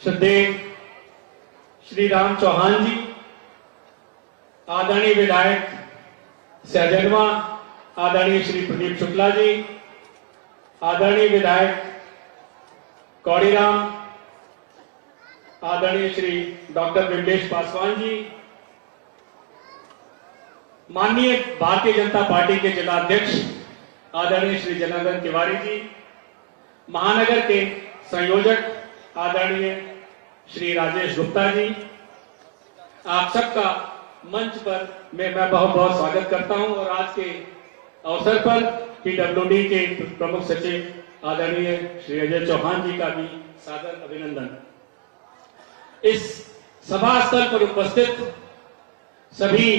श्रद्धेय श्री राम चौहान जी, आदरणीय विधायक सहजनवा, आदरणीय श्री प्रदीप शुक्ला जी, आदरणीय विधायक कौड़ीराम, आदरणीय श्री डॉक्टर विमलेश पासवान जी, माननीय भारतीय जनता पार्टी के जिला अध्यक्ष आदरणीय श्री जनार्दन तिवारी जी, महानगर के संयोजक आदरणीय श्री राजेश गुप्ता जी, आप सबका मंच पर मैं बहुत बहुत स्वागत करता हूं और आज के अवसर पर पीडब्ल्यूडी के प्रमुख सचिव आदरणीय श्री अजय चौहान जी का भी सादर अभिनंदन। इस सभा स्थल पर उपस्थित सभी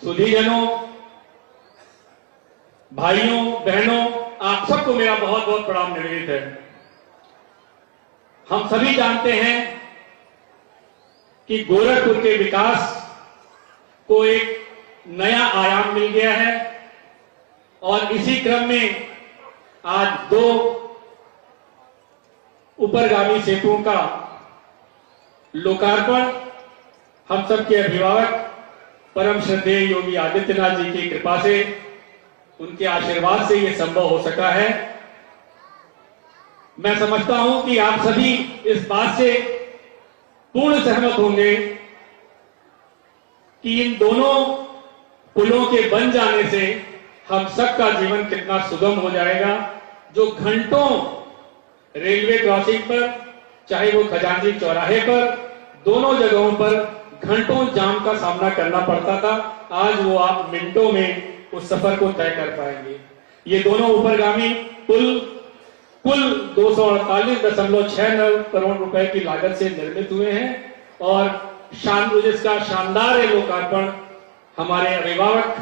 सुधीजनों, भाइयों, बहनों, आप सबको मेरा बहुत बहुत प्रणाम निवेदित है। हम सभी जानते हैं कि गोरखपुर के विकास को एक नया आयाम मिल गया है और इसी क्रम में आज 2 ऊपरगामी सेतुओं का लोकार्पण हम सबके अभिभावक परम श्रद्धेय योगी आदित्यनाथ जी की कृपा से, उनके आशीर्वाद से यह संभव हो सका है। मैं समझता हूं कि आप सभी इस बात से पूर्ण सहमत होंगे कि इन दोनों पुलों के बन जाने से हम सबका जीवन कितना सुगम हो जाएगा। जो घंटों रेलवे क्रॉसिंग पर, चाहे वो खजांची चौराहे पर, दोनों जगहों पर घंटों जाम का सामना करना पड़ता था, आज वो आप मिनटों में उस सफर को तय कर पाएंगे। ये दोनों ऊपरगामी पुल कुल 248.69 करोड़ रुपए की लागत से निर्मित हुए हैं और जिसका शानदार लोकार्पण हमारे अभिभावक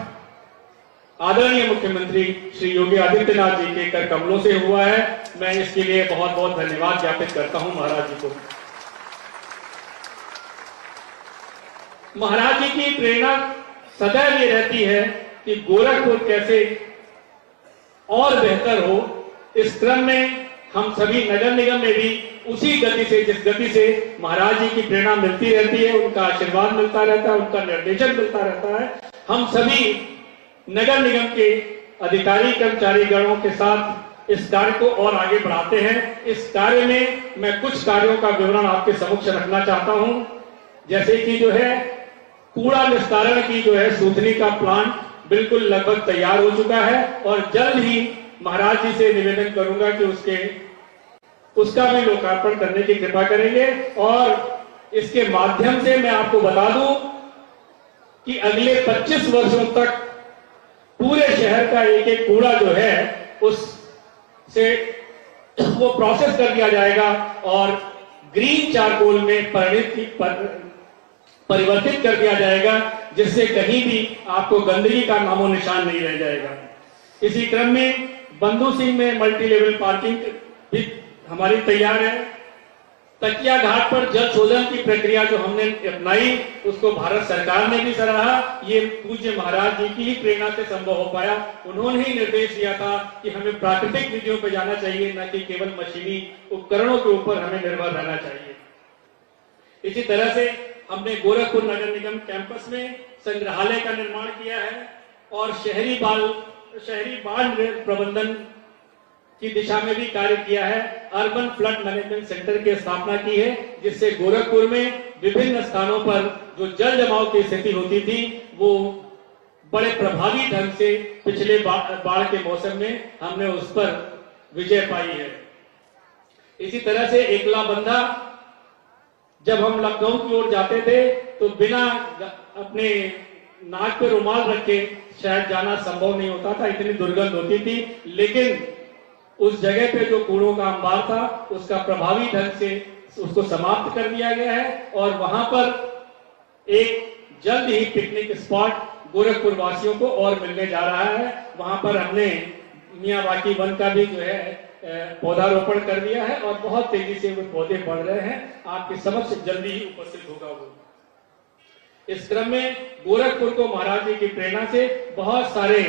आदरणीय मुख्यमंत्री श्री योगी आदित्यनाथ जी के कर कमलों से हुआ है। मैं इसके लिए बहुत बहुत धन्यवाद ज्ञापित करता हूं महाराज जी को। महाराज जी की प्रेरणा सदैव ये रहती है कि गोरखपुर कैसे और बेहतर हो। इस क्रम में हम सभी नगर निगम में भी उसी गति से, जिस गति से महाराज जी की प्रेरणा मिलती रहती है, उनका आशीर्वाद मिलता रहता है, उनका निर्देशन मिलता रहता है, हम सभी नगर निगम के अधिकारी कर्मचारी गणों के साथ इस कार्य को और आगे बढ़ाते हैं। इस कार्य में मैं कुछ कार्यों का विवरण आपके समक्ष रखना चाहता हूं, जैसे कि जो है कूड़ा निस्तारण की जो है सूथनी का प्लांट बिल्कुल लगभग तैयार हो चुका है और जल्द ही महाराज जी से निवेदन करूंगा कि उसका भी लोकार्पण करने की कृपा करेंगे। और इसके माध्यम से मैं आपको बता दूं कि अगले 25 वर्षों तक पूरे शहर का एक एक कूड़ा जो है उससे वो प्रोसेस कर दिया जाएगा और ग्रीन चारकोल में परिवर्तित कर दिया जाएगा, जिससे कहीं भी आपको गंदगी का नामो निशान नहीं रह जाएगा। इसी क्रम में बंधु सिंह में मल्टी लेवल पार्किंग भी हमारी तैयार है। तकिया घाट पर जल शोधन की प्रक्रिया जो हमने अपनाई उसको भारत सरकार ने भी सराहा। ये पूज्य महाराज जी की ही प्रेरणा से संभव हो पाया। उन्होंने ही निर्देश दिया था कि हमें प्राकृतिक विधियों पर जाना चाहिए, न कि केवल मशीनी उपकरणों के ऊपर हमें निर्भर रहना चाहिए। इसी तरह से हमने गोरखपुर नगर निगम कैंपस में संग्रहालय का निर्माण किया है और शहरी बाढ़ प्रबंधन की दिशा में भी कार्य किया है। अर्बन फ्लड मैनेजमेंट सेंटर की स्थापना की है, जिससे गोरखपुर में विभिन्न स्थानों पर जो जल जमाव की स्थिति होती थी वो बड़े प्रभावी ढंग से पिछले बाढ़ के मौसम में हमने उस पर विजय पाई है। इसी तरह से एकला बंधा, जब हम लखनऊ की ओर जाते थे तो बिना अपने नाक पे रुमाल रखे शायद जाना संभव नहीं होता था, इतनी दुर्गंध होती थी। लेकिन उस जगह पे जो कूड़ों का अंबार था उसका प्रभावी ढंग से उसको समाप्त कर दिया गया है और वहां पर एक जल्द ही पिकनिक स्पॉट गोरखपुर वासियों को और मिलने जा रहा है। वहां पर हमने मियावाकी वन का भी जो है पौधारोपण कर दिया है और बहुत तेजी से वो पौधे बढ़ रहे हैं। आपके समक्ष जल्दी ही उपस्थित होगा वो। इस क्रम में गोरखपुर को महाराज जी की प्रेरणा से बहुत सारे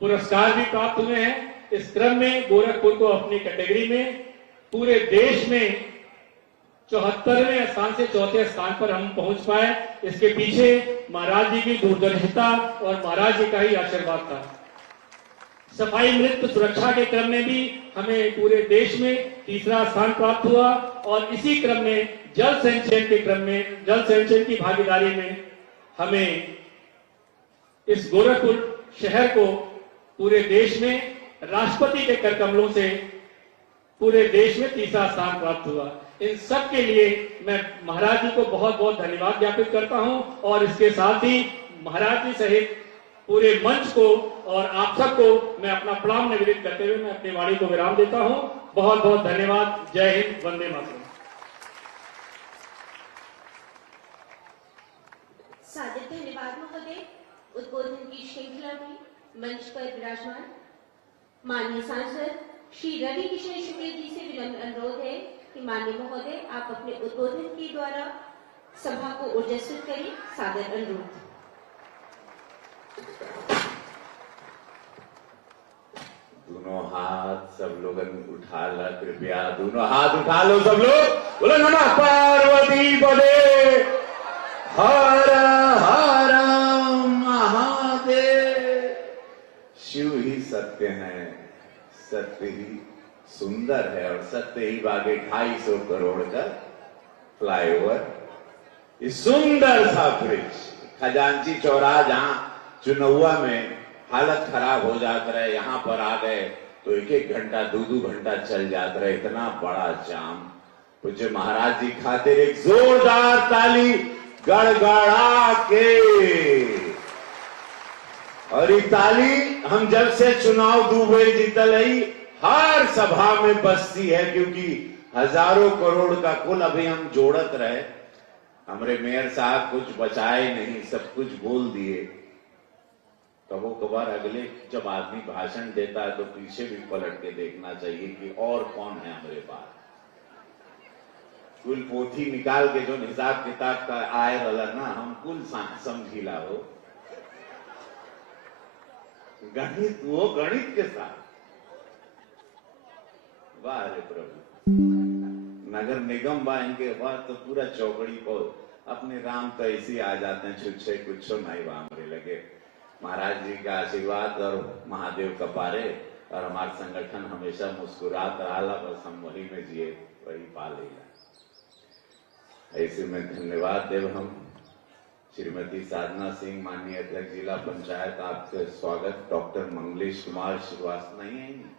पुरस्कार भी प्राप्त हुए हैं। इस क्रम में गोरखपुर को अपनी कैटेगरी में पूरे देश में 74वें स्थान से चौथे स्थान पर हम पहुंच पाए। इसके पीछे महाराज जी की दूरदर्शिता और महाराज जी का ही आशीर्वाद था। सफाई मृत सुरक्षा के क्रम में भी हमें पूरे देश में तीसरा स्थान प्राप्त हुआ और इसी क्रम में जल संचयन के क्रम में, जल संचयन की भागीदारी में हमें इस गोरखपुर शहर को पूरे देश में राष्ट्रपति के कर कमलों से पूरे देश में तीसरा स्थान प्राप्त हुआ। इन सब के लिए मैं महाराज जी को बहुत बहुत धन्यवाद ज्ञापित करता हूं और इसके साथ ही महाराज जी सहित पूरे मंच को और आप सबको मैं अपना प्रणाम निवेदित करते हुए मैं अपनी वाणी को विराम देता हूं। बहुत बहुत धन्यवाद। जय हिंद, वंदे मातरम। सादर धन्यवाद महोदय। उद्बोधन की श्रृंखला में मंच पर विराजमान माननीय सांसद श्री रवि किशन शुक्ल जी से विनम्र अनुरोध है कि माननीय महोदय आप अपने उद्बोधन के द्वारा सभा को ऊर्जास्वित करें। सादर अनुरोध। दोनों हाथ सब लोग उठा ला, कृपया दोनों हाथ उठा लो सब लोग। बोलो नमः पार्वती पदे हर हर महादेव। शिव ही सत्य है, सत्य ही सुंदर है और सत्य ही बागे 250 करोड़ का फ्लाईओवर, इस सुंदर सा ब्रिज खजांची चौराहा जहां चुनौआ में हालत खराब हो जाता रहे, यहां पर आ गए तो एक एक घंटा 2-2 घंटा चल जाता रहे, इतना बड़ा जाम। पूज्य महाराज जी खातिर एक जोरदार ताली गड़गड़ा के। और ये ताली हम जब से चुनाव दुबे जीतल है हर सभा में बसती है, क्योंकि हजारों करोड़ का कुल अभी हम जोड़त रहे। हमारे मेयर साहब कुछ बचाए नहीं, सब कुछ बोल दिए। कबो कभार अगले जब आदमी भाषण देता है तो पीछे भी पलट के देखना चाहिए कि और कौन है हमारे पास। कुल पोथी निकाल के जो हिसाब किताब का आए वाला ना, हम कुल समझिला हो गणित, वो गणित के साथ। वाह रे प्रभु। नगर निगम बा इनके बाद तो पूरा चौकड़ी को अपने राम तो ऐसे ही आ जाते हैं, छुच्छे कुछ नहीं वामरे लगे। महाराज जी का आशीर्वाद और महादेव का पारे और हमारा संगठन हमेशा मुस्कुरात रहा, बस हम वही में जिए वही पा लेगा। ऐसे में धन्यवाद देव हम श्रीमती साधना सिंह माननीय अध्यक्ष जिला पंचायत, आपका स्वागत। डॉक्टर मंगलेश कुमार श्रीवास्तव नहीं है,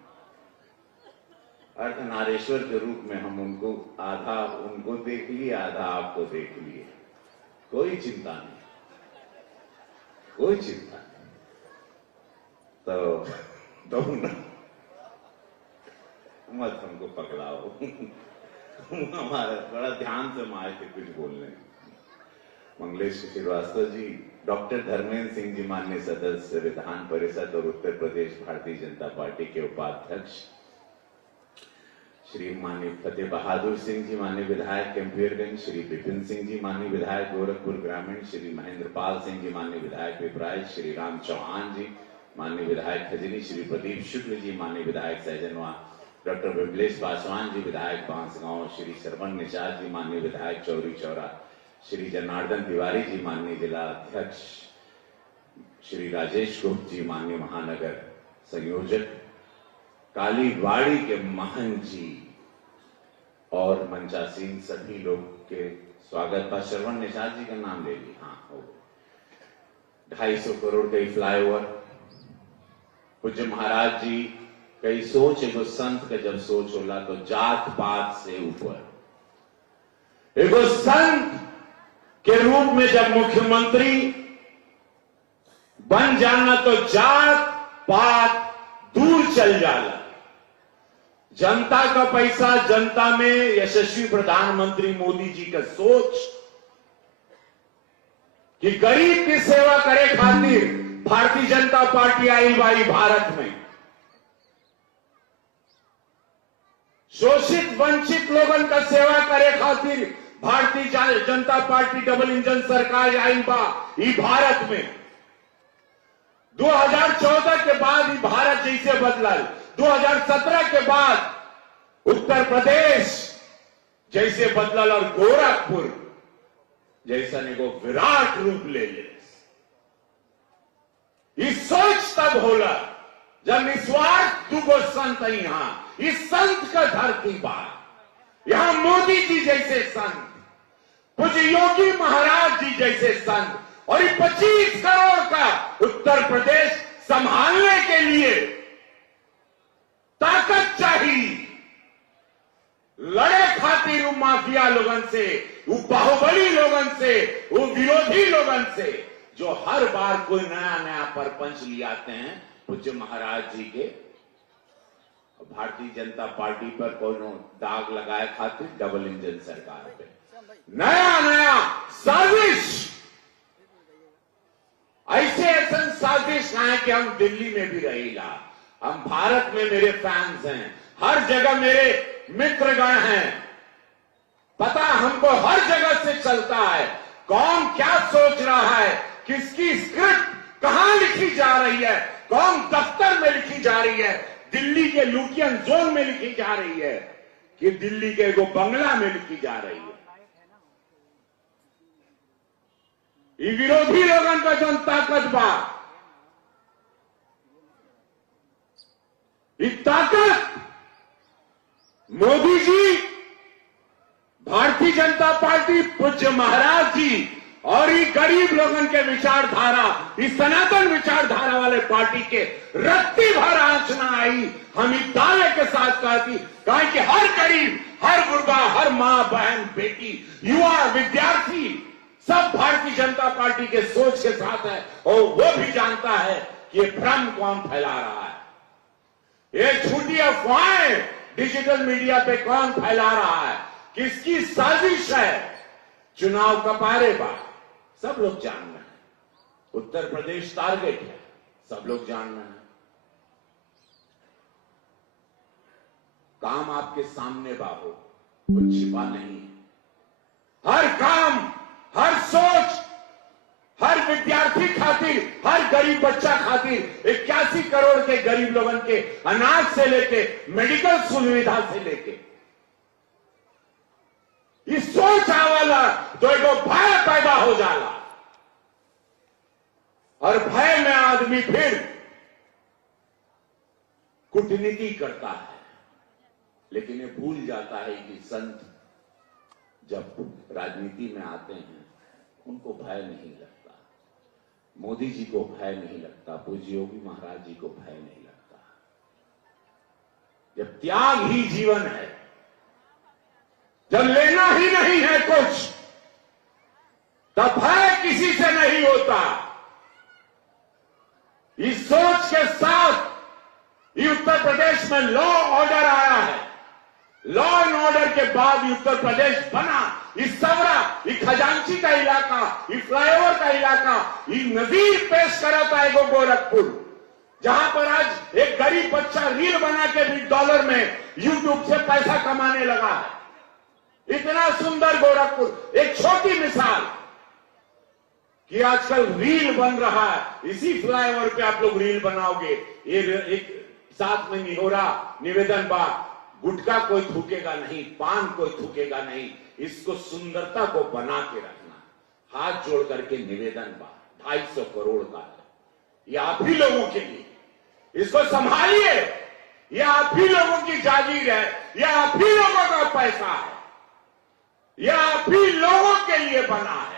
अर्धनारेश्वर के रूप में हम उनको आधा उनको देख लिए, आधा आपको देख लिए। कोई चिंता नहीं, कोई चिंता नहीं। तो मत हमको पकड़ाओ। हमारा बड़ा ध्यान से माए थे कुछ बोलने। मंगलेश श्रीवास्तव जी, डॉक्टर धर्मेंद्र सिंह जी माननीय सदस्य विधान परिषद और उत्तर प्रदेश भारतीय जनता पार्टी के उपाध्यक्ष, श्री माननीय फतेह बहादुर सिंह जी माननीय विधायक कैंपियरगंज, श्री विपिन सिंह जी माननीय विधायक गोरखपुर ग्रामीण, श्री महेंद्र पाल सिंह जी माननीय विधायक पिपराइच, श्री राम चौहान जी माननीय विधायक खजनी, श्री प्रदीप शुक्ल जी माननीय विधायक सैजनवा, डॉक्टर विमलेश पासवान जी विधायक बांसगांव, श्री श्रवण निषाद जी माननीय विधायक चौरी चौरा, श्री जनार्दन तिवारी जी माननीय जिला अध्यक्ष, श्री राजेश गुप्त जी माननीय महानगर संयोजक, कालीवाड़ी के महंत जी और मंचासीन सभी लोग के स्वागत पर। श्रवण निषाद जी का नाम ले ली। हाँ, हो 250 करोड़ का फ्लाईओवर। पूज्य महाराज जी कई सोच, एगो संत का जब सोच होला तो जात पात से ऊपर। एगो संत के रूप में जब मुख्यमंत्री बन जाना तो जात पात दूर चल जाना। जनता का पैसा जनता में यशस्वी प्रधानमंत्री मोदी जी का सोच कि गरीब की सेवा करे खातिर भारतीय जनता पार्टी आई भाई भारत में। शोषित वंचित लोगन का सेवा करे खातिर Bharatiya Janata party double engine सरकार आई बा ई भारत में। 2014 के बाद ही भारत जैसे बदला, 2017 के बाद उत्तर प्रदेश जैसे बदलल और गोरखपुर जैसा एगो विराट रूप ले ले। इस सोच तब होला जब निस्वार्थ दुगो संत यहां इस संत का धरती बात यहां मोदी जी जैसे संत, पूज्य योगी महाराज जी जैसे संत और 25 करोड़ का उत्तर प्रदेश संभालने के लिए ताकत चाहिए। लड़े खातिर वो माफिया लोगन से, वो बाहुबली लोगन से, वो विरोधी लोगन से जो हर बार कोई नया नया परपंच ले आते हैं पूज्य महाराज जी के। भारतीय जनता पार्टी पर कोनो दाग लगाए खातिर डबल इंजन सरकार पे नया नया साजिश, ऐसे साजिश है कि हम दिल्ली में भी रहेगा, हम भारत में मेरे फैंस हैं, हर जगह मेरे मित्रगण हैं, पता हमको हर जगह से चलता है कौन क्या सोच रहा है, किसकी स्क्रिप्ट कहां लिखी जा रही है, कौन दफ्तर में लिखी जा रही है, दिल्ली के लुटियन जोन में लिखी जा रही है कि दिल्ली के एगो बंगला में लिखी जा रही है। ये विरोधी लोगन का जो ताकत बा, ये ताकत मोदी जी, भारतीय जनता पार्टी, पूज्य महाराज जी और ये गरीब लोगन के विचारधारा, इस सनातन विचारधारा वाले पार्टी के रत्ती भर आंच ना आई। हम इस दावे के साथ कहती कहा कि हर गरीब, हर गुरबा, हर मां बहन बेटी, युवा, विद्यार्थी सब भारतीय जनता पार्टी के सोच के साथ है और वो भी जानता है कि ये भ्रम कौन फैला रहा है, ये झूठी अफवाहें डिजिटल मीडिया पे कौन फैला रहा है, किसकी साजिश है। चुनाव का पारे बा, सब लोग जान रहे हैं, उत्तर प्रदेश टारगेट है, सब लोग जान रहे हैं। काम आपके सामने बाहो, कुछ छिपा नहीं है। हर काम, हर सोच, हर विद्यार्थी खातिर, हर गरीब बच्चा खातिर, 81 करोड़ के गरीब लोगन के अनाज से लेके मेडिकल सुविधा से लेके ये सोच आवाला तो एगो भय पैदा हो जाला और भय में आदमी फिर कूटनीति करता है, लेकिन ये भूल जाता है कि संत जब राजनीति में आते हैं उनको भय नहीं लगता, मोदी जी को भय नहीं लगता, पूज्य योगी महाराज जी को भय नहीं लगता। जब त्याग ही जीवन है, जब लेना ही नहीं है कुछ, तब भय किसी से नहीं होता। इस सोच के साथ ये उत्तर प्रदेश में लॉ ऑर्डर आया है, लॉ एंड ऑर्डर के बाद ये उत्तर प्रदेश बना। इस सवरा, ये खजांची का इलाका, ये फ्लाईओवर का इलाका, ये नजीर पेश करा था एगो गोरखपुर, जहां पर आज एक गरीब बच्चा रील बना के भी डॉलर में यूट्यूब से पैसा कमाने लगा है। इतना सुंदर गोरखपुर, एक छोटी मिसाल कि आजकल रील बन रहा है, इसी फ्लाईओवर पे आप लोग रील बनाओगे। ये एक साथ में निहोरा निवेदन बा, गुटखा कोई थूकेगा नहीं, पान कोई थूकेगा नहीं, इसको सुंदरता को बना के रखना, हाथ जोड़ करके निवेदन बा, 250 करोड़ का है, ये आप ही लोगों के लिए, इसको संभालिए, ये आप ही लोगों की जागीर है, ये आप ही लोगों का पैसा है, ये आप ही लोगों के लिए बना है।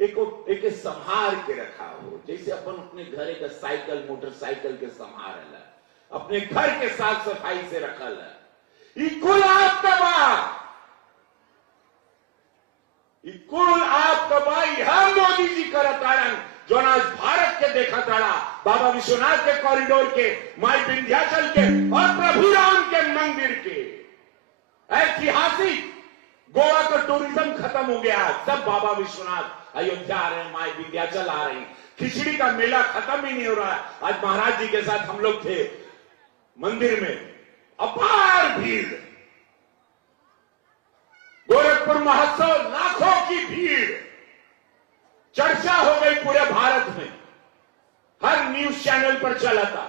एक संभाल के रखा हो, जैसे अपन अपने घरे का साइकिल मोटरसाइकिल के संभाल है, अपने घर के साफ सफाई से रखल है। कुल आपका बा, कुल आपका बाई हम मोदी जी करताड़न, जो आज भारत के देखा ताड़ा, बाबा विश्वनाथ के कॉरिडोर के, माई विंध्याचल के और प्रभु राम के मंदिर के। ऐतिहासिक गोवा का टूरिज्म खत्म हो गया, सब बाबा विश्वनाथ अयोध्या आ रहे हैं, माई विंध्याचल आ रही, खिचड़ी का मेला खत्म ही नहीं हो रहा है। आज महाराज जी के साथ हम लोग थे मंदिर में, अपार भीड़, गोरखपुर महोत्सव, लाखों की भीड़, चर्चा हो गई पूरे भारत में, हर न्यूज चैनल पर चला था।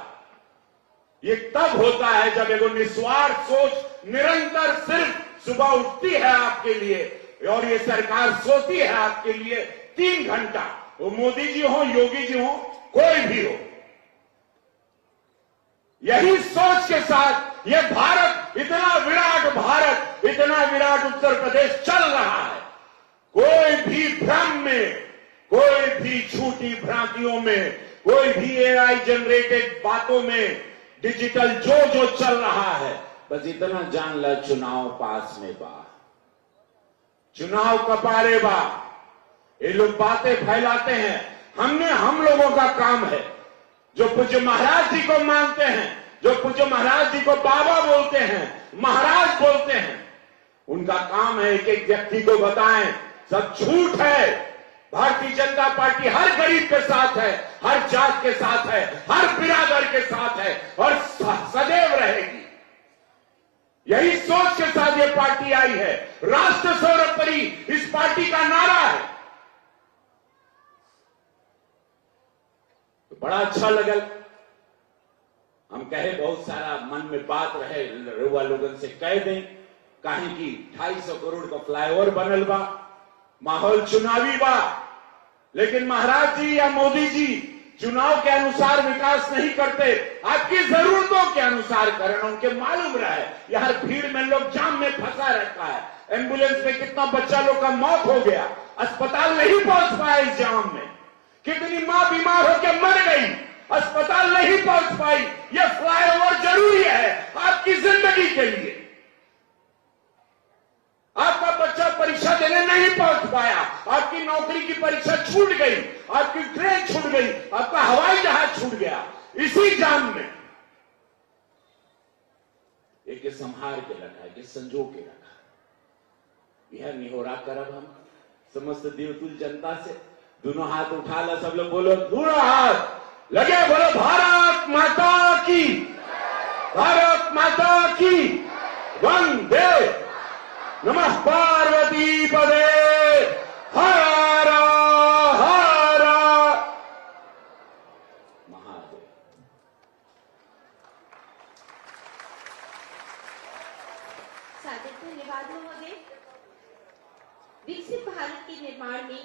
ये तब होता है जब एगो निस्वार्थ सोच निरंतर सिर्फ सुबह उठती है आपके लिए, और ये सरकार सोती है आपके लिए 3 घंटा, वो मोदी जी हो, योगी जी हो, कोई भी हो। यही सोच के साथ ये भारत, इतना विराट भारत, इतना विराट उत्तर प्रदेश चल रहा है। कोई भी भ्रम में, कोई भी झूठी भ्रांतियों में, कोई भी एआई जनरेटेड बातों में, डिजिटल जो चल रहा है, बस इतना जान ला, चुनाव पास में बा, चुनाव कपारे बा। ये लोग बातें फैलाते हैं। हम लोगों का काम है, जो पूज्य महाराज जी को मानते हैं, जो पूज्य महाराज जी को बाबा बोलते हैं, महाराज बोलते हैं, उनका काम है एक एक व्यक्ति को बताएं सब झूठ है। भारतीय जनता पार्टी हर गरीब के साथ है, हर जात के साथ है, हर बिरादर के साथ है और सदैव रहेगी। यही सोच के साथ ये पार्टी आई है। राष्ट्र सर्वोपरि इस पार्टी का नारा है। तो बड़ा अच्छा लगल, हम कहे बहुत सारा मन में बात रहे, रुआ लोगन से कह दें, काहे कि 250 करोड़ का फ्लाईओवर बनल बा, माहौल चुनावी बा, लेकिन महाराज जी या मोदी जी चुनाव के अनुसार विकास नहीं करते, आपकी जरूरतों के अनुसार करें। उनके मालूम रहे यहां भीड़ में लोग जाम में फंसा रखा है, एम्बुलेंस में कितना बच्चा लोग का मौत हो गया, अस्पताल नहीं पहुंच पाए इस जाम में, कितनी मां बीमार होकर मर गई, अस्पताल नहीं पहुंच पाई। यह फ्लाईओवर जरूरी है आपकी जिंदगी के लिए। आपका बच्चा परीक्षा देने नहीं पहुंच पाया, आपकी नौकरी की परीक्षा छूट गई, आपकी ट्रेन छूट गई, आपका हवाई जहाज छूट गया इसी जाम में। एक संहार के रखा है, संजो के रखा। यह निहोरा करब हम समस्त देवतुल जनता से, दोनों हाथ उठा ला, सब लोग बोलो, दोनों हाथ लगे, बोलो भारत माता की, भारत माता की, वंदे नमः पार्वती पदे हर हर महादेव। सादर धन्यवाद महोदय। विकसित भारत के निर्माण में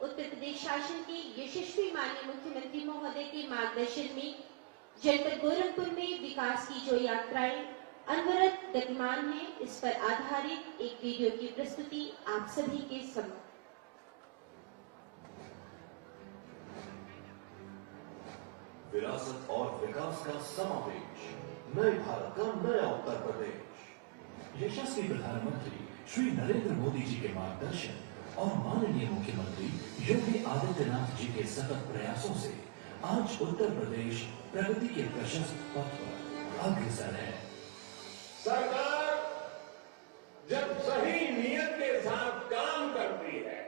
उत्तर प्रदेश शासन के यशस्वी माननीय मुख्यमंत्री महोदय के मार्गदर्शन में जनपद गोरखपुर में विकास की जो यात्राएं अनवरत गतिमान है, इस पर आधारित एक वीडियो की प्रस्तुति आप सभी के सम्मुख। विरासत और विकास का समावेश, नए भारत का नया उत्तर प्रदेश। यशस्वी प्रधानमंत्री श्री नरेंद्र मोदी जी के मार्गदर्शन और माननीय मुख्यमंत्री योगी आदित्यनाथ जी के सतत प्रयासों से आज उत्तर प्रदेश प्रगति के प्रशस्त पथ पर अग्रसर है। सरकार जब सही नियत के साथ काम करती है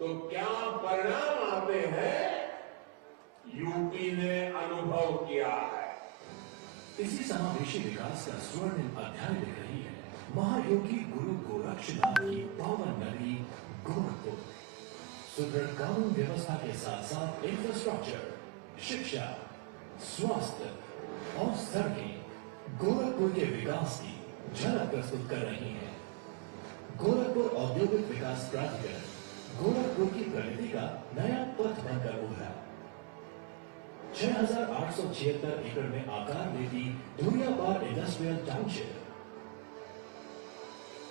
तो क्या परिणाम आते हैं, यूपी ने अनुभव किया है। इसी समावेशी विकास का स्वर्णिम अध्याय लिख रही है महायोगी गुरु गोरक्षनाथ की पावन नगरी गोरखपुर। सुदृढ़ कानून व्यवस्था के साथ साथ इंफ्रास्ट्रक्चर, शिक्षा, स्वास्थ्य और सड़कें गोरखपुर के विकास की झलक प्रस्तुत कर रही है। गोरखपुर औद्योगिक विकास प्राधिकरण गोरखपुर की प्रगति का नया पथ बनकर उभरा। 6,876 एकड़ में आकार लेती धुरियापार इंडस्ट्रियल टाउनशिप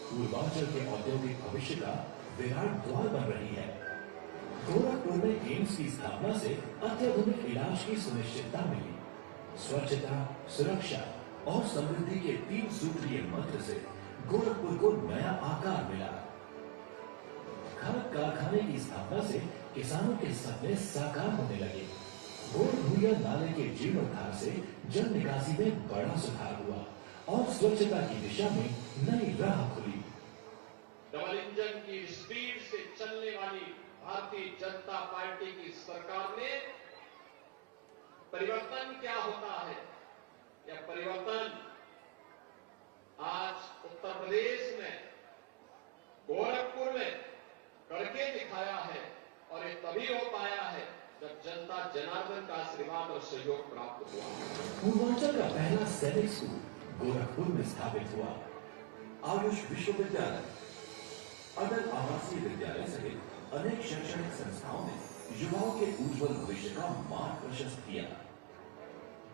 पूर्वांचल के औद्योगिक भविष्य का विराट द्वार बन रही है। गोरखपुर में एम्स की स्थापना से अत्याधुनिक इलाज की सुनिश्चितता मिली। स्वच्छता, सुरक्षा और समृद्धि के 3 सूत्रीय मंत्र से गोरखपुर को नया आकार मिला। खाद कारखाने की स्थापना से किसानों के सपने साकार होने लगे। गोरखपुरिया नाले के जीर्णोद्धार से जल निकासी में बड़ा सुधार हुआ और स्वच्छता की दिशा में नई राह खुली। डबल इंजन की स्पीड से चलने वाली भारतीय जनता पार्टी की सरकार में परिवर्तन क्या होता है? यह परिवर्तन आज उत्तर प्रदेश में गोरखपुर में करके दिखाया है, और ये तभी हो पाया है जब जनता जनार्दन का आशीर्वाद और सहयोग प्राप्त हुआ। पूर्वांचल का पहला सैनिक स्कूल गोरखपुर में स्थापित हुआ। आयुष विश्वविद्यालय, अटल आवासीय विद्यालय सहित अनेक शैक्षणिक संस्थाओं ने युवाओं के उज्जवल भविष्य का मार्ग प्रशस्त किया।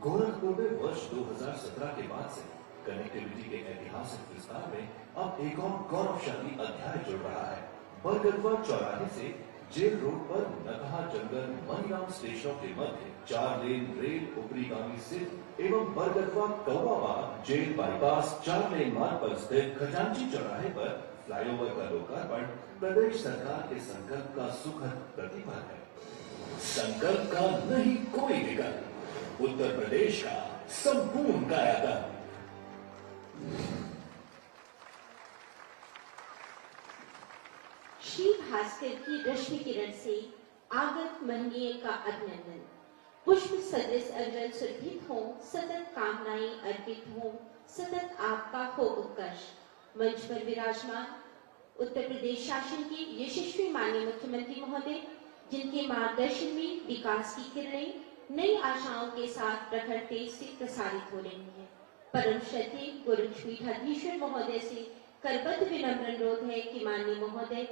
गोरखपुर में वर्ष 2017 के बाद से कनेक्टिविटी के ऐतिहासिक विस्तार में अब एक और गौरवशाली अध्याय जुड़ रहा है। बरगदवा चौराहे से जेल रोड पर नकहा जंगल मनीराम स्टेशनों के मध्य 4 लेन रेल ऊपरीगामी सिद्ध एवं बरगदवा कौवाबाग जेल बाईपास 4 लेन मार्ग पर स्थित खजांची चौराहे पर फ्लाईओवर का लोकार्पण प्रदेश सरकार के संकल्प का सुखद प्रतिफल है। संकल्प का नहीं कोई विकल्प, उत्तर प्रदेश का संपूर्ण कायाकल्प। श्री भास्कर की रश्मि किरण से आगत महनीय का अभिनंदन। पुष्प सदृश अविरल सुरभित हो, सतत कामनाएं अर्पित हो, सतत आपका हो उत्कर्ष। मंच पर विराजमान उत्तर प्रदेश शासन के यशस्वी माननीय मुख्यमंत्री महोदय, जिनके मार्गदर्शन में विकास की किरणें नई आशाओं के साथ प्रखर तेज से प्रसारित हो रही हैं। परम श्रद्धेय गोरक्षपीठाधीश्वर महोदय से करबद्ध विनम्र अनुरोध है कि माननीय महोदय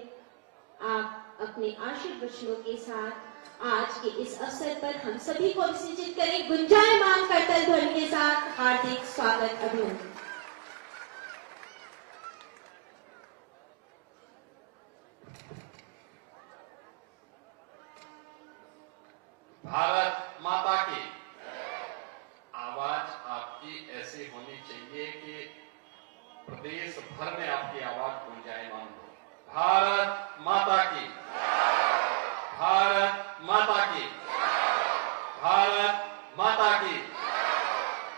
आप अपने आशीर्वचनों के साथ आज के इस अवसर पर हम सभी को विसर्जित करें। गुंजायमान करतल ध्वनि के साथ हार्दिक स्वागत अभिनंदन। भारत माता की आवाज आपकी ऐसी होनी चाहिए कि प्रदेश भर में आपकी आवाज गुंजायमान हो। भारत माता की, भारत माता की, भारत माता की।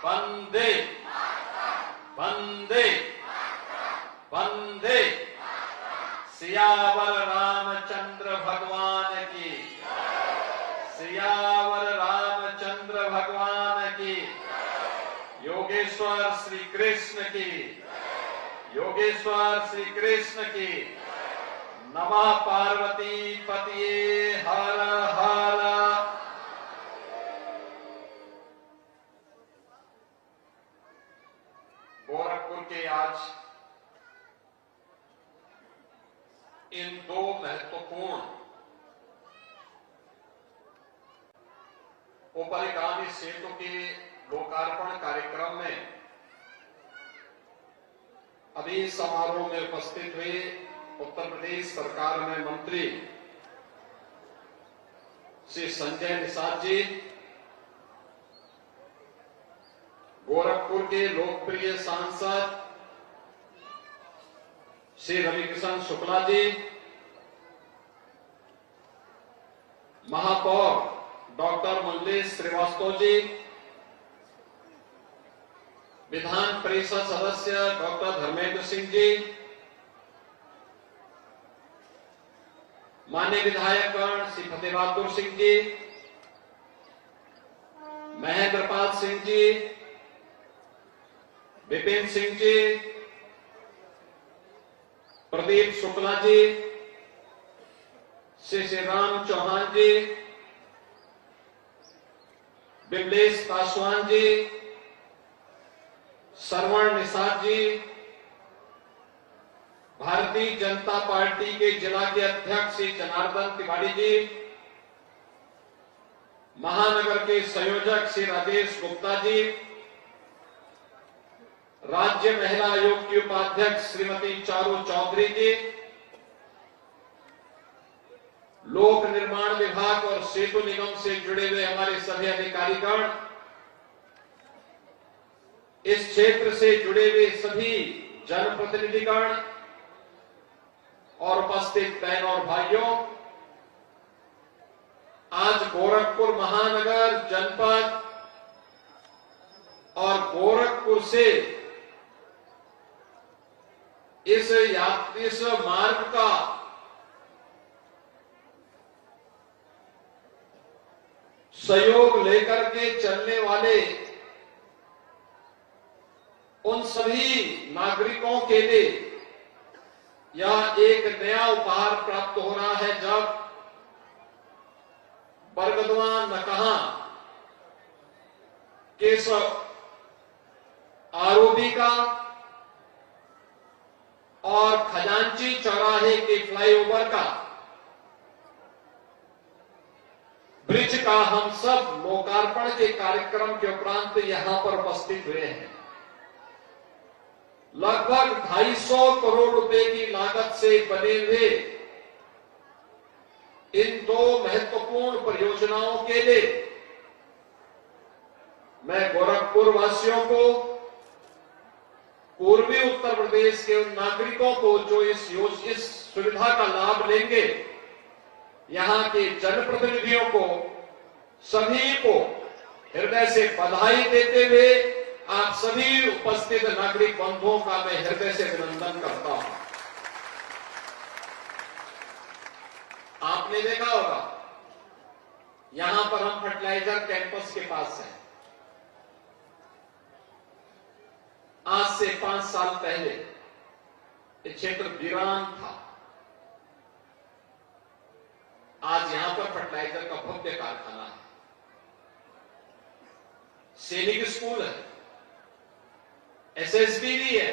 वंदे वंदे वंदे। सियावर रामचंद्र भगवान की, सियावर रामचंद्र भगवान की। योगेश्वर श्री कृष्ण की, योगेश्वर श्री कृष्ण की। नमः पार्वती पतिये हर हर। गोरखपुर के आज इन 2 महत्वपूर्ण ऊपरीगामी सेतु के लोकार्पण कार्यक्रम में अभी समारोह में उपस्थित हुए उत्तर प्रदेश सरकार में मंत्री श्री संजय निषाद जी, गोरखपुर के लोकप्रिय सांसद श्री रविकिशन शुक्ला जी, महापौर डॉक्टर मुल्लेश श्रीवास्तव जी, विधान परिषद सदस्य डॉक्टर धर्मेंद्र सिंह जी, माननीय विधायकगण श्री फतेह बहादुर सिंह जी, महेंद्रपाल सिंह जी, विपिन सिंह जी, प्रदीप शुक्ला जी, श्री राम चौहान जी, विमलेश पासवान जी, श्रवण निषाद जी, भारतीय जनता पार्टी के जिला के अध्यक्ष श्री जनार्दन तिवारी जी, महानगर के संयोजक श्री राजेश गुप्ता जी, राज्य महिला आयोग की उपाध्यक्ष श्रीमती चारू चौधरी जी, लोक निर्माण विभाग और सेतु निगम से जुड़े हुए हमारे सभी अधिकारीगण, इस क्षेत्र से जुड़े हुए सभी जनप्रतिनिधिगण और उपस्थित बहन और भाइयों, आज गोरखपुर महानगर जनपद और गोरखपुर से इस मार्ग का सहयोग लेकर के चलने वाले उन सभी नागरिकों के लिए यह एक नया उपहार प्राप्त हो रहा है, जब बरगदवा नकहा केशव आरओबी का और खजांची चौराहे के फ्लाईओवर का ब्रिज का हम सब लोकार्पण के कार्यक्रम के उपरांत यहां पर उपस्थित हुए हैं। लगभग 250 करोड़ रुपए की लागत से बने हुए इन दो महत्वपूर्ण परियोजनाओं के लिए मैं गोरखपुर वासियों को, पूर्वी उत्तर प्रदेश के उन नागरिकों को जो इस सुविधा का लाभ लेंगे, यहां के जनप्रतिनिधियों को, सभी को हृदय से बधाई देते हुए आप सभी उपस्थित नागरिक बंधुओं का मैं हृदय से अभिनंदन करता हूं। आपने देखा होगा यहां पर हम फर्टिलाइजर कैंपस के पास हैं। आज से 5 साल पहले ये क्षेत्र वीरान था। आज यहां पर फर्टिलाइजर का भव्य कारखाना है, सैनिक स्कूल है, एसएसबी भी है,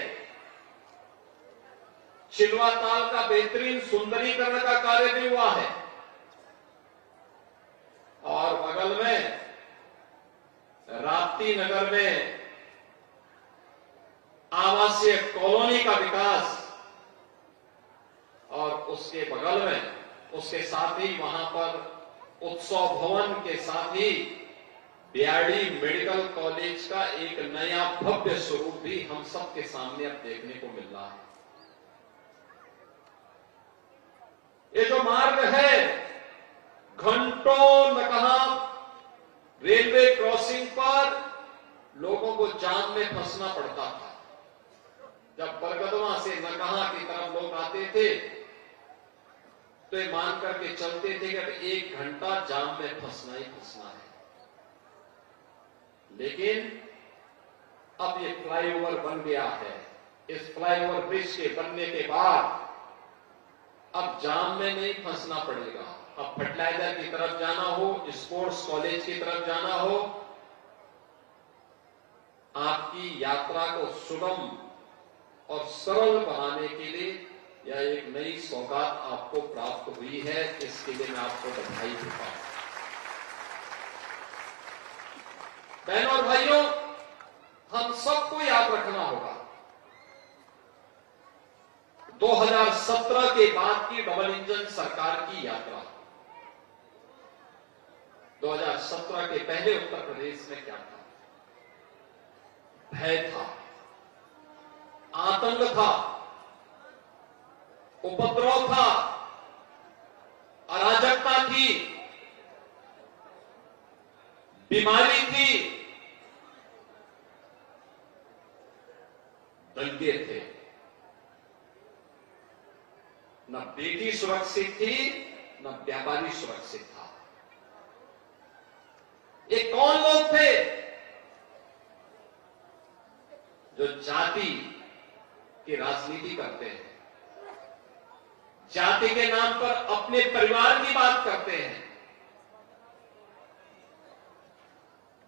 चिलवा ताल का बेहतरीन सुंदरीकरण का कार्य भी हुआ है और बगल में राप्ती नगर में आवासीय कॉलोनी का विकास और उसके बगल में, उसके साथ ही वहां पर उत्सव भवन के साथ ही बीआरडी मेडिकल कॉलेज का एक नया भव्य स्वरूप भी हम सबके सामने अब देखने को मिल रहा है। ये जो मार्ग है, घंटों नकहा रेलवे क्रॉसिंग पर लोगों को जाम में फंसना पड़ता था। जब बरगदवा से नकहा की तरफ लोग आते थे तो ये मान करके चलते थे कि अब 1 घंटा जाम में फंसना ही फंसना है। लेकिन अब ये फ्लाईओवर बन गया है। इस फ्लाईओवर ब्रिज के बनने के बाद अब जाम में नहीं फंसना पड़ेगा। अब फर्टिलाइजर की तरफ जाना हो, स्पोर्ट्स कॉलेज की तरफ जाना हो, आपकी यात्रा को सुगम और सरल बनाने के लिए यह एक नई सौगात आपको प्राप्त हुई है। इसके लिए मैं आपको बधाई देता हूं। बहनों और भाइयों, हम सबको याद रखना होगा 2017 के बाद की डबल इंजन सरकार की यात्रा। 2017 के पहले उत्तर प्रदेश में क्या था? भय था, आतंक था, उपद्रव था, अराजकता थी, बीमारी थी, दंगे थे। न बेटी सुरक्षित थी, न व्यापारी सुरक्षित था। ये कौन लोग थे जो जाति की राजनीति करते हैं, जाति के नाम पर अपने परिवार की बात करते हैं,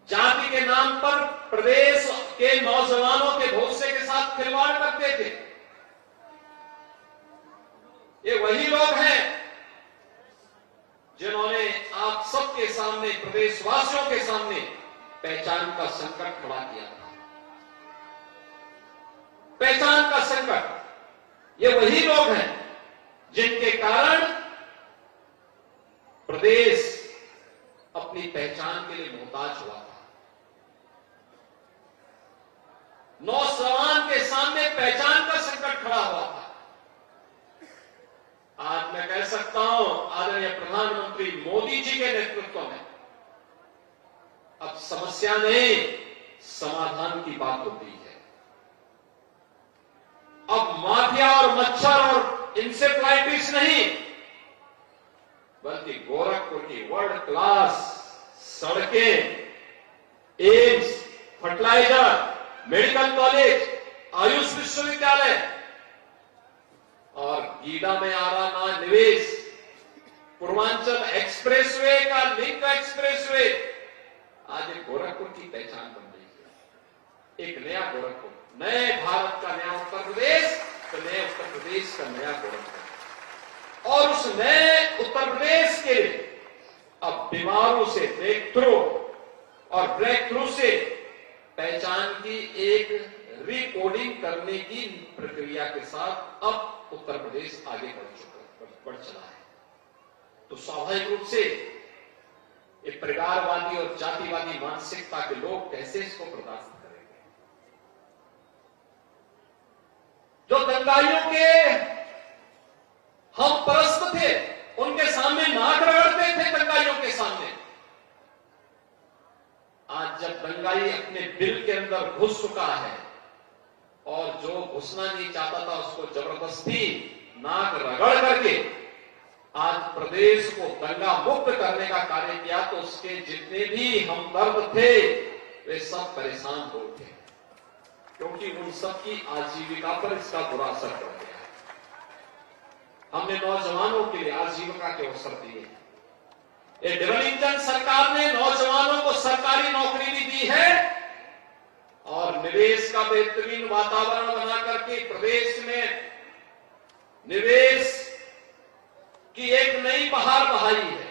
जाति के नाम पर प्रदेश के नौजवानों के भविष्य के साथ खिलवाड़ करते थे? ये वही लोग हैं जिन्होंने आप सबके सामने, प्रदेशवासियों के सामने पहचान का संकट खड़ा किया था। पहचान का संकट, ये वही लोग हैं जिनके कारण प्रदेश अपनी पहचान के लिए मोहताज हुआ था। नौजवान के सामने पहचान का संकट खड़ा हुआ था। आज मैं कह सकता हूं, आदरणीय प्रधानमंत्री मोदी जी के नेतृत्व में अब समस्या नहीं, समाधान की बात होती है। अब माफिया और मच्छर और इंसेफ्लाइटिस नहीं, बल्कि गोरखपुर की वर्ल्ड क्लास सड़कें, AIIMS, fertiliser, medical college, Ayush विश्वविद्यालय और गीडा में आ रहा निवेश, पूर्वांचल एक्सप्रेसवे का लिंक एक्सप्रेसवे आज गोरखपुर की पहचान बन नया गोरखपुर, नए भारत का नया उत्तर प्रदेश, तो नए उत्तर प्रदेश का नया गोरखपुर। और उस नए उत्तर प्रदेश के लिए अब बीमारों से ब्रेक थ्रू और ब्रेक थ्रू से पहचान की एक रिकोडिंग करने की प्रक्रिया के साथ अब उत्तर प्रदेश आगे बढ़ चला है। तो स्वाभाविक रूप से एक परिवारवादी और जातिवादी मानसिकता के लोग कैसे इसको बर्दाश्त करेंगे? जो दंगाइयों के हम परस्त थे, उनके सामने नाक रगड़ते थे दंगाइयों के सामने, आज जब दंगाई अपने दिल के अंदर घुस चुका है और जो घुसना नहीं चाहता था उसको जबरदस्ती नाक रगड़ करके आज प्रदेश को दंगा मुक्त करने का कार्य किया, तो उसके जितने भी हमदर्द थे वे सब परेशान हो गए, क्योंकि उन सबकी आजीविका पर इसका बुरा असर पड़ गया। हमने नौजवानों के लिए आजीविका के अवसर दिए। ये डबल इंजन सरकार ने नौजवानों को सरकारी नौकरी भी दी है और निवेश का बेहतरीन वातावरण बना करके प्रदेश में निवेश की एक नई बहार बहाई है।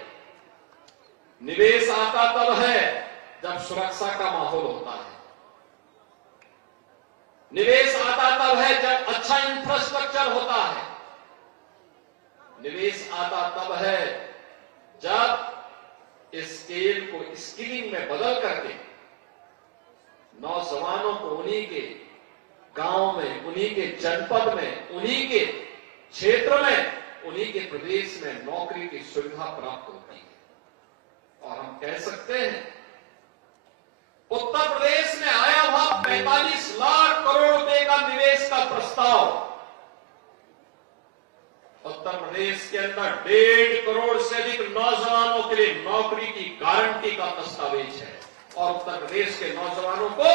निवेश आता तब है जब सुरक्षा का माहौल होता है। निवेश आता तब है जब अच्छा इंफ्रास्ट्रक्चर होता है। निवेश आता तब है जब स्केल को स्किलिंग में बदल करके नौजवानों को उन्हीं के गांव में, उन्हीं के जनपद में, उन्हीं के क्षेत्र में, उन्हीं के प्रदेश में नौकरी की सुविधा प्राप्त होती है। और हम कह सकते हैं उत्तर प्रदेश में आया हुआ 45 लाख करोड़ रुपए का निवेश का प्रस्ताव, उत्तर प्रदेश के अंदर 1.5 करोड़ से अधिक नौजवानों के लिए नौकरी की गारंटी का दस्तावेज है। और उत्तर प्रदेश के नौजवानों को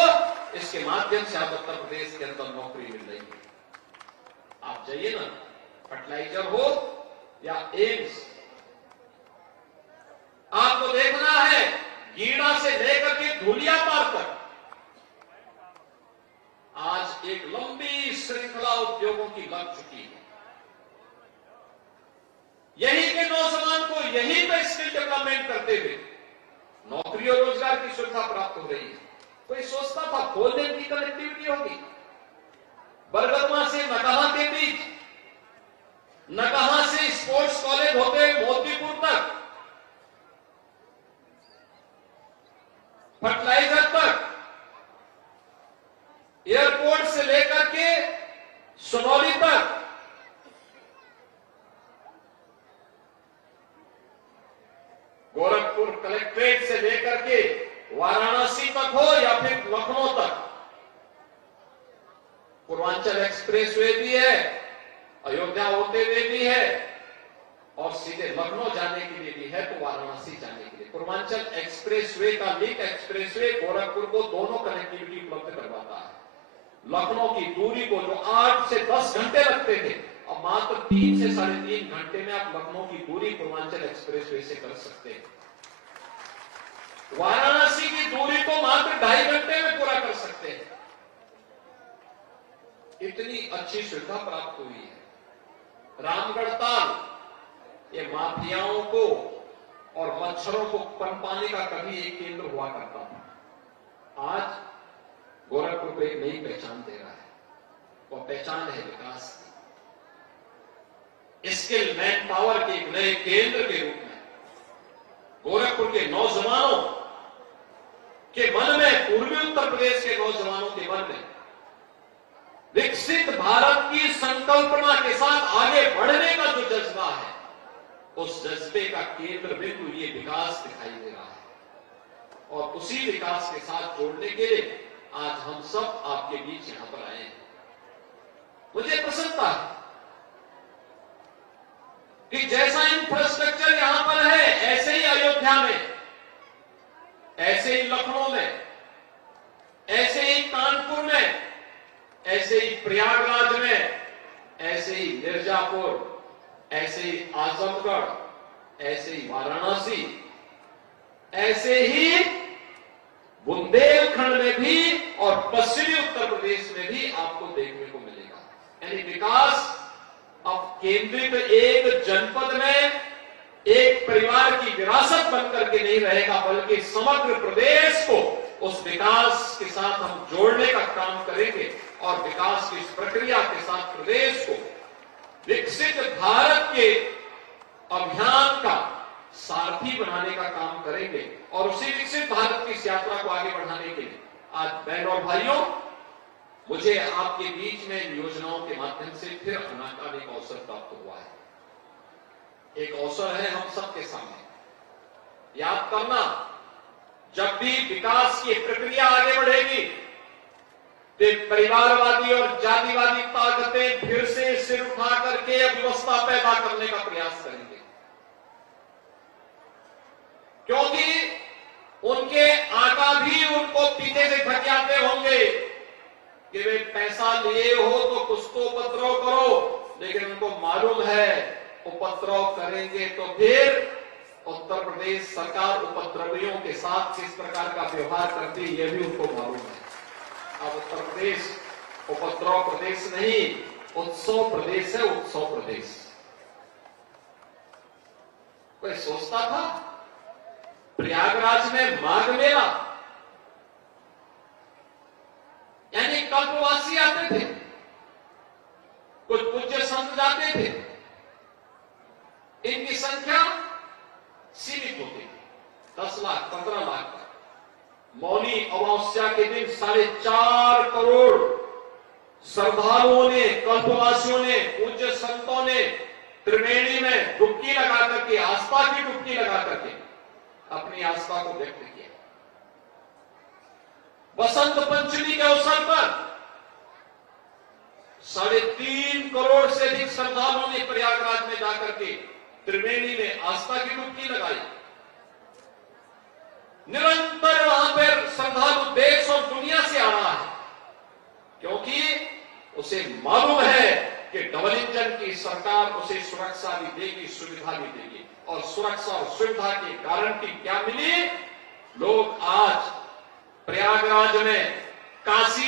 इसके माध्यम से अब उत्तर प्रदेश के अंदर नौकरी मिल रही है। आप जाइए ना, फर्टिलाइजर हो या एम्स, आपको देखना है गीड़ा से लेकर के धूलियापार तक आज एक लंबी श्रृंखला उद्योगों की लग चुकी है। यही के नौजवान को यहीं पर स्किल डेवलपमेंट करते हुए नौकरी और रोजगार की सुविधा प्राप्त हो रही है। कोई सोचता था भोजन की कनेक्टिविटी होगी, बरगदमा से नकहा के बीच, नकहा से स्पोर्ट्स कॉलेज होते मोतीपुर तक, फर्टिलाइजर तक, एयरपोर्ट से लेकर के सोनौली तक, गोरखपुर कलेक्ट्रेट से लेकर के वाराणसी तक हो या फिर लखनऊ तक, पूर्वांचल एक्सप्रेसवे भी है, अयोध्या होते हुए भी है और सीधे लखनऊ जाने के लिए भी है, तो वाराणसी जाने के लिए पूर्वांचल एक्सप्रेसवे का लिंक एक्सप्रेसवे गोरखपुर को दोनों कनेक्टिविटी उपलब्ध करवाता है। लखनऊ की दूरी को जो 8 से 10 घंटे लगते थे, अब मात्र 3 से 3.5 घंटे में आप लखनऊ की दूरी पूर्वांचल एक्सप्रेसवे से कर सकते हैं। वाराणसी की दूरी को मात्र 2.5 घंटे में पूरा कर सकते हैं। इतनी अच्छी सुविधा प्राप्त हुई है। रामगढ़ ताल ये माफियाओं को और मच्छरों को पनपाने का कभी एक केंद्र हुआ करता था, आज गोरखपुर को एक नई पहचान दे रहा है। वो पहचान है विकास की, स्किल मैन पावर के एक नए केंद्र के रूप में गोरखपुर के नौजवानों के मन में, पूर्वी उत्तर प्रदेश के नौजवानों के मन में विकसित भारत की संकल्पना के साथ आगे बढ़ने का जो जज्बा है, उस जज्बे का केंद्र बिंदु ये विकास दिखाई दे रहा है। और उसी विकास के साथ जोड़ने के लिए आज हम सब आपके बीच यहां पर आए हैं। मुझे प्रसन्नता है कि जैसा इंफ्रास्ट्रक्चर यहां पर है, ऐसे ही अयोध्या में, ऐसे ही लखनऊ में, ऐसे ही कानपुर में, ऐसे ही प्रयागराज में, ऐसे ही मिर्जापुर, ऐसे ही आजमगढ़, ऐसे ही वाराणसी, ऐसे ही बुंदेलखंड में भी और पश्चिमी उत्तर प्रदेश में भी आपको देखने को मिलेगा। यानी विकास अब केंद्रित एक जनपद में एक परिवार की विरासत बनकर के नहीं रहेगा, बल्कि समग्र प्रदेश को उस विकास के साथ हम जोड़ने का काम करेंगे और विकास की इस प्रक्रिया के साथ प्रदेश को विकसित भारत के अभियान का सारथी बनाने का काम करेंगे। और उसी विकसित भारत की इस यात्रा को आगे बढ़ाने के लिए आज बहन और भाइयों, मुझे आपके बीच में इन योजनाओं के माध्यम से फिर आने का अवसर प्राप्त हुआ है। एक अवसर है हम सबके सामने। याद करना, जब भी विकास की प्रक्रिया आगे बढ़ेगी तो परिवारवादी और जातिवादी ताकतें फिर से सिर उठा करके अव्यवस्था पैदा करने का प्रयास करेंगे, क्योंकि उनके आका भी उनको पीछे से खटियाते होंगे कि वे पैसा लिए हो तो कुछ तो उपद्रव करो, लेकिन उनको मालूम है उपद्रव करेंगे तो फिर उत्तर प्रदेश सरकार उपद्रवियों के साथ किस प्रकार का व्यवहार करती है यह भी उनको मालूम है। अब उत्तर प्रदेश उपद्रव प्रदेश नहीं, उत्सव प्रदेश है, उत्सव प्रदेश। कोई सोचता था प्रयागराज में माघ मेला, यानी कल्पवासी आते थे, कुछ पूज्य संत जाते थे, इनकी संख्या सीमित होती थी, 10 लाख 15 लाख तक। मौनी अमावस्या के दिन 4.5 करोड़ श्रद्धालुओं ने, कल्पवासियों ने, पूज्य संतों ने त्रिवेणी में डुबकी लगा करके, आस्था की डुबकी लगा करके अपनी आस्था को व्यक्त किया। बसंत पंचमी के अवसर पर 3.5 करोड़ से अधिक श्रद्धालुओं ने प्रयागराज में जाकर के त्रिवेणी में आस्था की डुबकी लगाई। निरंतर वहां पर श्रद्धालु देश और दुनिया से आ रहा है, क्योंकि उसे मालूम है कि डबल इंजन की सरकार उसे सुरक्षा भी देगी, सुविधा भी देगी। और सुरक्षा और सुविधा की गारंटी क्या मिली? लोग आज प्रयागराज में, काशी